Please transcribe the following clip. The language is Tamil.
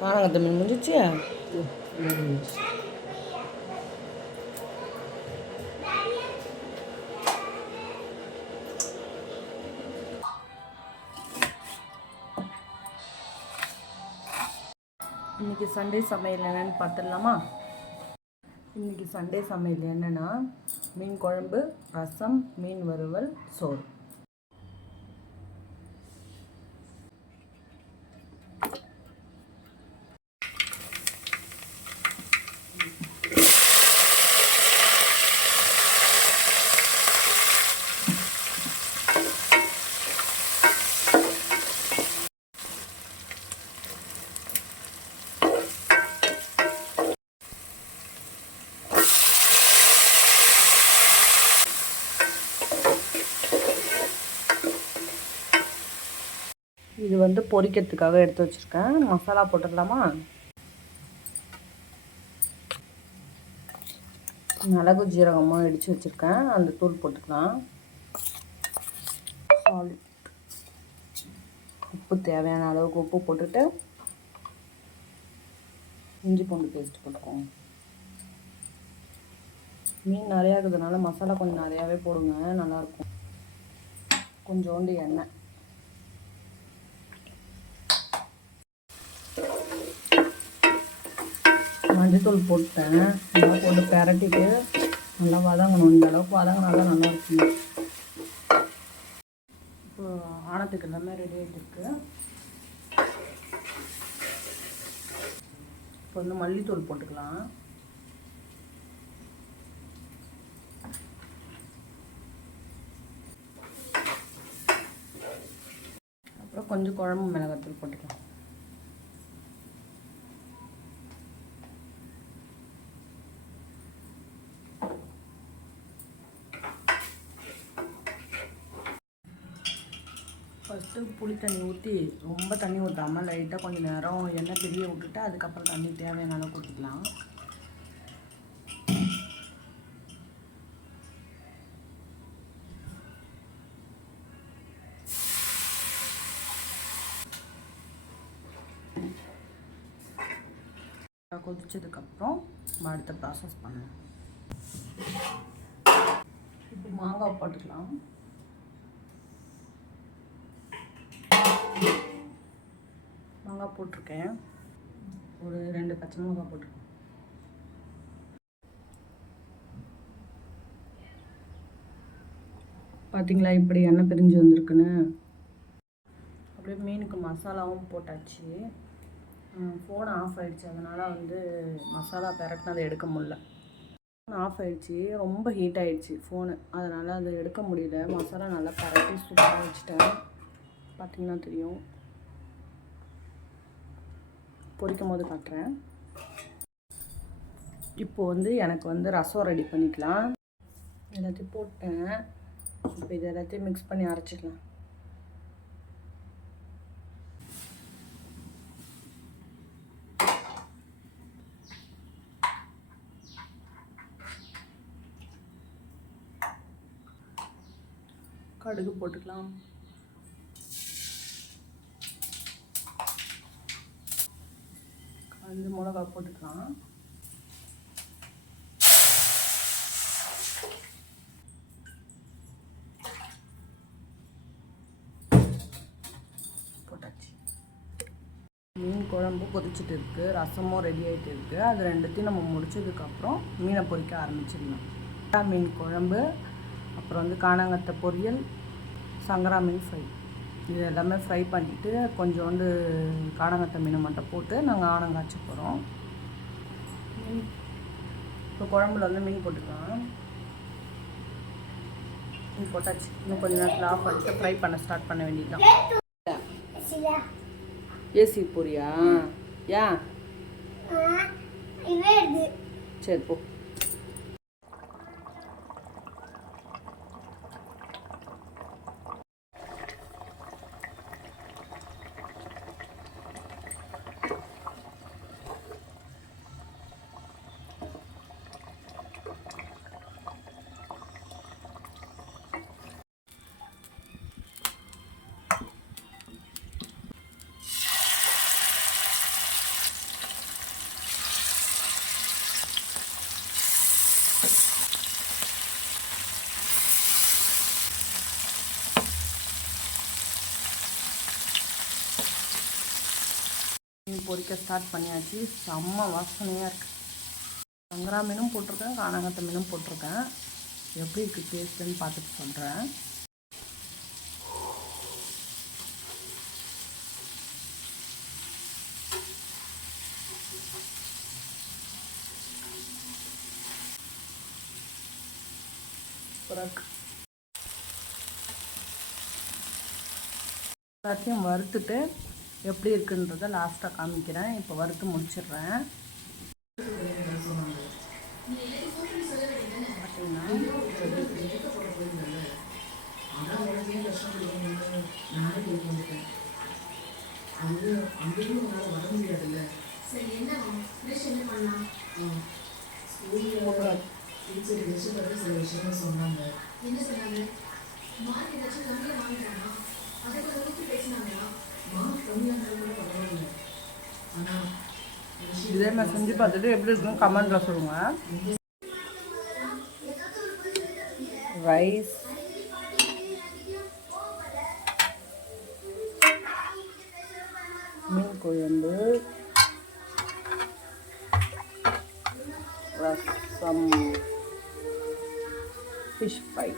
காணகத்தை மீன் முடிஞ்சிச்சு. இன்றைக்கி சண்டே சமையல் என்னென்னு பார்த்துடலாமா? இன்றைக்கி சண்டே சமையல் என்னென்னா மீன் குழம்பு, ரசம், மீன் வறுவல், சோறு. இது வந்து பொரிக்கிறதுக்காக எடுத்து வச்சுருக்கேன். மசாலா போட்டுடலாமா? மிளகு ஜீரகமாக இடித்து வச்சுருக்கேன், அந்த தூள் போட்டுக்கலாம். சால்ட், உப்பு தேவையான அளவுக்கு உப்பு போட்டுட்டு இஞ்சி பூண்டு பேஸ்ட் போட்டுக்கோங்க. மீன் நிறையா இருக்கிறதுனால மசாலா கொஞ்சம் நிறையாவே போடுங்க, நல்லாயிருக்கும். கொஞ்சோண்டு எண்ணெய், மஞ்சத்தூள் போட்டேன். நல்லா போட்டு பெரட்டிட்டு நல்லா வதங்கணும். இந்த அளவுக்கு வதங்கினா தான் நல்லாயிருக்கும். இப்போ ஆனத்துக்கு எல்லாமே ரெடி ஆகிட்டு இருக்கு. இப்போ வந்து மல்லித்தூள் போட்டுக்கலாம். அப்புறம் கொஞ்சம் குழம்பு மிளகாத்தூள் போட்டுக்கலாம். ஃபஸ்ட்டு புளி தண்ணி ஊற்றி, ரொம்ப தண்ணி ஊற்றாமல் லைட்டாக கொஞ்சம் நேரம் எண்ணெய் பிரிய விட்டுட்டு அதுக்கப்புறம் தண்ணி தேவையான அளவுக்கு ஊற்றிக்கலாம். கொதிச்சதுக்கப்புறம் அடுத்த ப்ராசஸ் பண்ணலாம். இப்போ மாங்காய் போட்டுக்கலாம். மாங்காய் போட்டிருக்கேன், ஒரு 2 பச்சை மிளகாய் போட்டிருக்கேன். பார்த்தீங்களா இப்படி எண்ணெய் பிரிஞ்சு வந்திருக்குன்னு. அப்படியே மீனுக்கு மசாலாவும் போட்டாச்சு. ஃபோன் ஆஃப் ஆகிடுச்சு, அதனால் வந்து மசாலா பெரட்டினதை எடுக்க முடியல. ஃபோன் ஆஃப் ஆகிடுச்சு, ரொம்ப ஹீட் ஆகிடுச்சு ஃபோனு, அதனால் அதை எடுக்க முடியல. மசாலா நல்லா பெரட்டி சூப்பராக வச்சுட்டேன். பார்த்திங்கன்னா தெரியும். பொரிக்கும் போது காட்டுறேன். இப்போது வந்து எனக்கு வந்து ரசம் ரெடி பண்ணிக்கலாம். எல்லாத்தையும் போட்டேன். இப்போ இது எல்லாத்தையும் மிக்ஸ் பண்ணி அரைச்சிக்கலாம். கடுகு போட்டுக்கலாம். காஞ்ச மிளகா போட்டுக்கலாம். போட்டாச்சு. மீன் குழம்பு கொதிச்சுட்டு இருக்குது, ரசமும் ரெடி ஆகிட்டு இருக்குது. அது ரெண்டுத்தையும் நம்ம முடிச்சதுக்கப்புறம் மீனை பொரிக்க ஆரம்பிச்சிடலாம். மீன் குழம்பு, அப்புறம் வந்து காணாங்கத்தை பொரியல், சங்கரா மீன் ஃப்ரை, இது எல்லாமே ஃப்ரை பண்ணிவிட்டு கொஞ்சோண்டு காணாங்கத்தை மீனை மட்டும் போட்டு நாங்கள் ஆனங்காய்ச்ச போகிறோம். இப்போ குழம்புல வந்து மீன் போட்டுக்கலாம். மீன் போட்டாச்சு. இன்னும் கொஞ்சம் நேரத்தில் ஆஃப் பண்ணிட்டு ஃப்ரை பண்ண ஸ்டார்ட் பண்ண வேண்டியதுதான். ஏசி போறியா? ஏன்? சரி போ. மீன் பொரிக்க ஸ்டார்ட் பண்ணியாச்சு. செம்ம வாசனையாக இருக்குது. சங்கரா மீனும் போட்டிருக்கேன், கானாங்கத்தை மீனும் போட்டிருக்கேன். எப்படி இருக்குது டேஸ்ட்டுன்னு பார்த்துட்டு சொல்கிறேன். எல்லாத்தையும் வறுத்துட்டு எப்படி இருக்குன்றதை லாஸ்ட்டாக காமிக்கிறேன். இப்போ வறுத்து முடிச்சிடுறேன். இதே மாதிரி செஞ்சு பார்த்துட்டு எப்படி இருக்குன்னு கமெண்ட்ல சொல்லுங்க. ரைஸ், மீன் குழம்பு, ரசம், ஃபிஷ் ஃப்ரை.